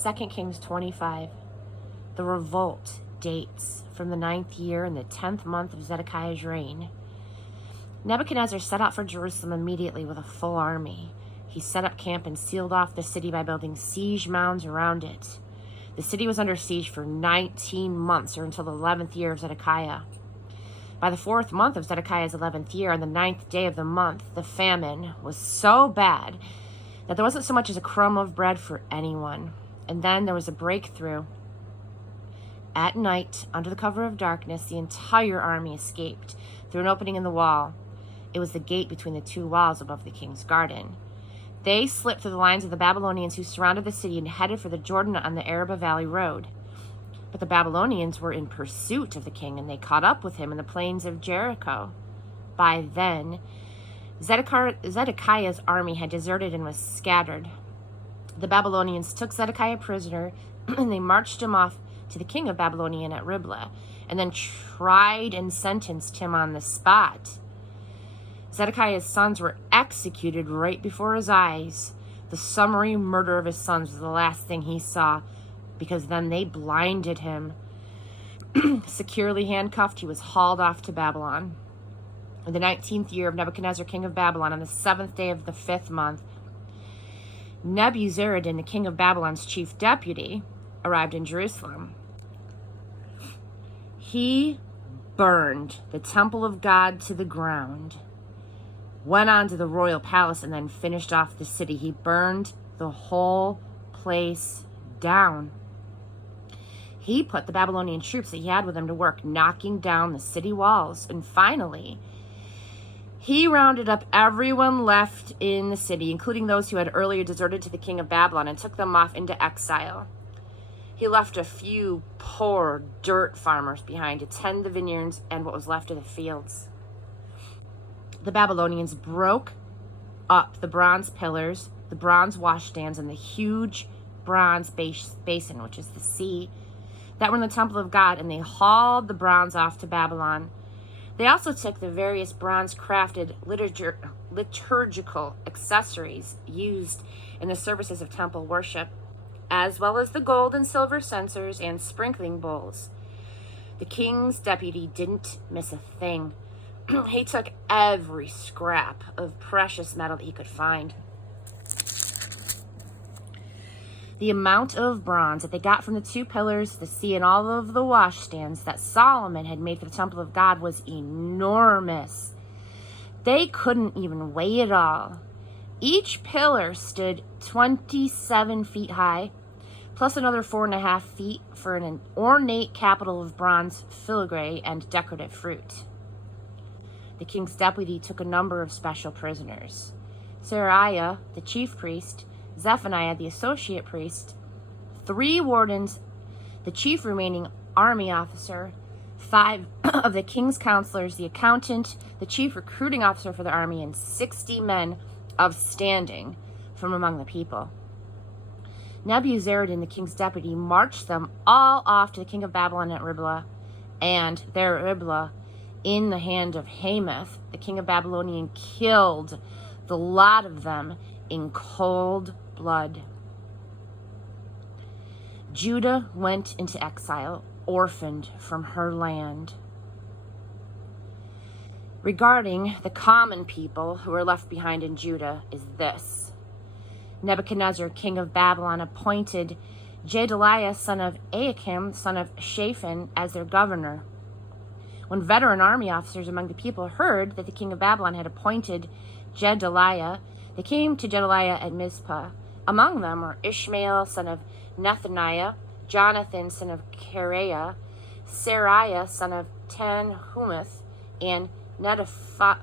2 Kings 25. The revolt dates from the 9th year in the 10th month of Zedekiah's reign. Nebuchadnezzar set out for Jerusalem immediately with a full army. He set up camp and sealed off the city by building siege mounds around it. The city was under siege for 19 months, or until the 11th year of Zedekiah. By the 4th month of Zedekiah's 11th year, on the 9th day of the month, the famine was so bad that there wasn't so much as a crumb of bread for anyone. And then there was a breakthrough. At night, under the cover of darkness, the entire army escaped through an opening in the wall. It was the gate between the two walls above the king's garden. They slipped through the lines of the Babylonians who surrounded the city and headed for the Jordan on the Araba Valley Road. But the Babylonians were in pursuit of the king, and they caught up with him in the plains of Jericho. By then, Zedekiah's army had deserted and was scattered. The Babylonians took Zedekiah prisoner, and they marched him off to the king of Babylonia at Riblah, and then tried and sentenced him on the spot. Zedekiah's sons were executed right before his eyes. The summary murder of his sons was the last thing he saw, because then they blinded him. Securely handcuffed, he was hauled off to Babylon. In the 19th year of Nebuchadnezzar, king of Babylon, on the 7th day of the 5th month, Nebuzaradan, the king of Babylon's chief deputy, arrived in Jerusalem. He burned the temple of God to the ground, went on to the royal palace, and then finished off the city. He burned the whole place down. He put the Babylonian troops that he had with him to work, knocking down the city walls. And finally, he rounded up everyone left in the city, including those who had earlier deserted to the king of Babylon, and took them off into exile. He left a few poor dirt farmers behind to tend the vineyards and what was left of the fields. The Babylonians broke up the bronze pillars, the bronze washstands, and the huge bronze basin, which is the sea, that were in the temple of God, and they hauled the bronze off to Babylon. They also took the various bronze-crafted liturgical accessories used in the services of temple worship, as well as the gold and silver censers and sprinkling bowls. The king's deputy didn't miss a thing. He took every scrap of precious metal that he could find. The amount of bronze that they got from the two pillars, the sea, and all of the washstands that Solomon had made for the temple of God was enormous. They couldn't even weigh it all. Each pillar stood 27 feet high, plus another 4.5 feet for an ornate capital of bronze filigree and decorative fruit. The king's deputy took a number of special prisoners. Seraiah, the chief priest, Zephaniah, the associate priest, 3 wardens, the chief remaining army officer, 5 of the king's counselors, the accountant, the chief recruiting officer for the army, and 60 men of standing from among the people. Nebuzaradan, the king's deputy, marched them all off to the king of Babylon at Riblah, and there at Riblah, in the hand of Hamath, the king of Babylonian, killed the lot of them in cold blood. Judah went into exile, orphaned from her land. Regarding the common people who were left behind in Judah is this. Nebuchadnezzar, king of Babylon, appointed Gedaliah, son of Achim, son of Shaphan, as their governor. When veteran army officers among the people heard that the king of Babylon had appointed Gedaliah, they came to Gedaliah at Mizpah. Among them were Ishmael, son of Nethaniah, Jonathan, son of Kareah, Seraiah, son of Tanhumeth, and Netophathite.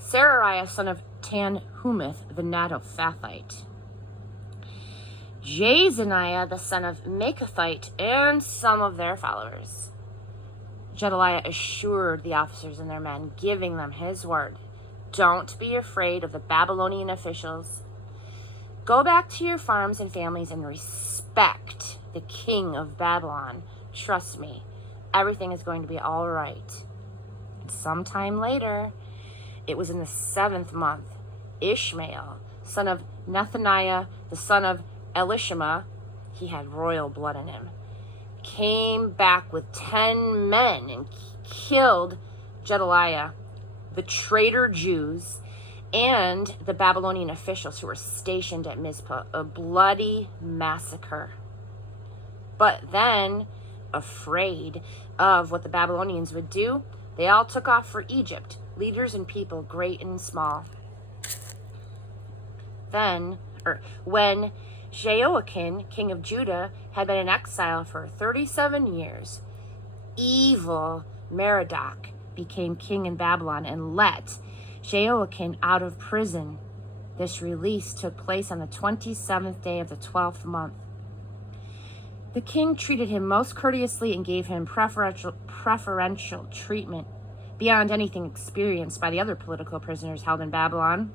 Seraiah, son of Tanhumeth, the Netophathite. Jezaniah, the son of Makathite, and some of their followers. Gedaliah assured the officers and their men, giving them his word. Don't be afraid of the Babylonian officials. Go back to your farms and families and respect the king of Babylon. Trust me, everything is going to be all right. And sometime later, It was in the 7th month. Ishmael, son of Nethaniah, the son of Elishama, he had royal blood in him, came back with 10 men and killed Gedaliah, the traitor Jews, and the Babylonian officials who were stationed at Mizpah. A bloody massacre. But then, afraid of what the Babylonians would do, they all took off for Egypt, leaders and people, great and small. When Jehoiakim, king of Judah, had been in exile for 37 years, evil Merodach became king in Babylon and let Jehoiakim out of prison. This release took place on the 27th day of the 12th month. The king treated him most courteously and gave him preferential treatment beyond anything experienced by the other political prisoners held in Babylon.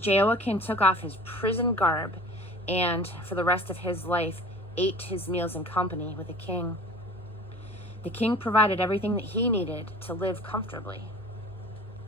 Jehoiakim took off his prison garb and, for the rest of his life, ate his meals in company with the king. The king provided everything that he needed to live comfortably.